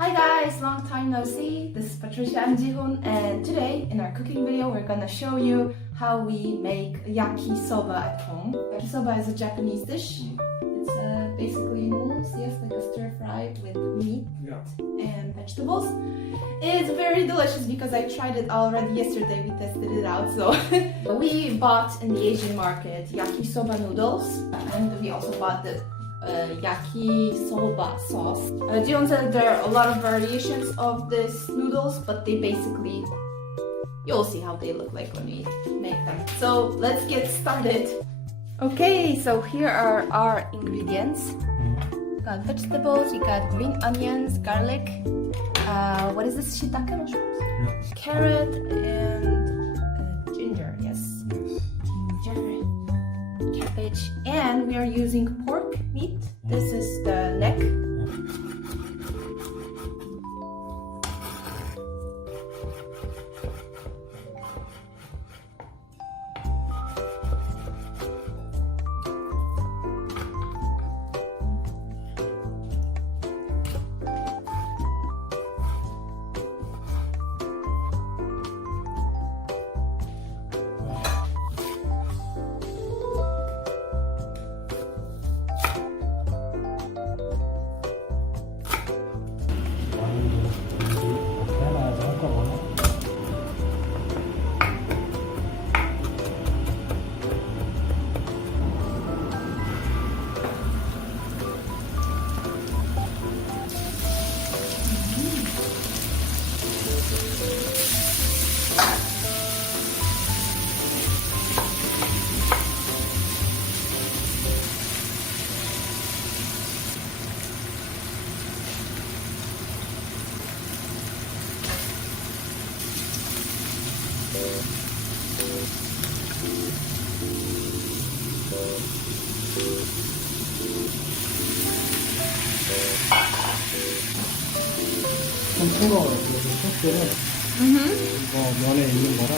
Hi guys, long time no see. This is Patricia and Jihun, and today in our cooking video we're gonna show you how we make yakisoba at home. Yakisoba is a Japanese dish. It's basically noodles, yes, like a stir fry with meat and vegetables. It's very delicious because I tried it already yesterday. We tested it out. So we bought in the Asian market yakisoba noodles, and we also bought the yakisoba sauce. Dion said there are a lot of variations of these noodles, but they basically, you'll see how they look like when we make them. So let's get started. Okay, so here are our ingredients. We got vegetables, we got green onions, garlic, what is this, shiitake mushrooms? Yes. Carrot and ginger, yes. Ginger. Cabbage, and we are using pork meat. This is the neck. 좀 싱거워요. 그래서 소스를 이거 면에 있는 거랑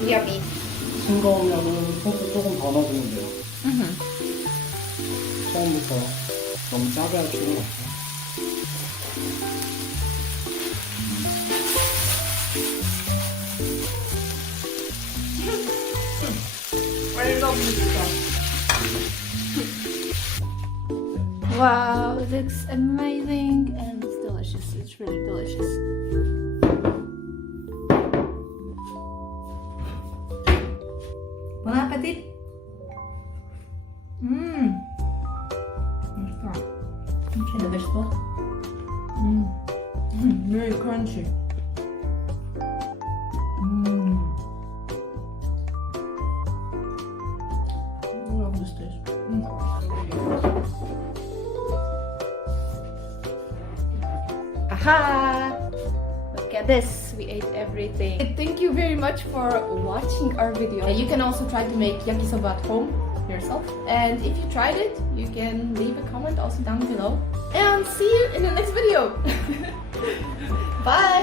Yummy. 싱거우면은 소스 조금 더 넣어주면 돼요. 처음부터 너무 짜게 할 필요는 없어요. I love this stuff. Wow, it looks amazing and it's delicious. It's really delicious. Bon appetit! Okay, the vegetable. Very crunchy. I love this dish. Aha! Look at this, we ate everything. Thank you very much for watching our video. You can also try to make yakisoba at home yourself. And if you tried it, you can leave a comment also down below. And see you in the next video. Bye!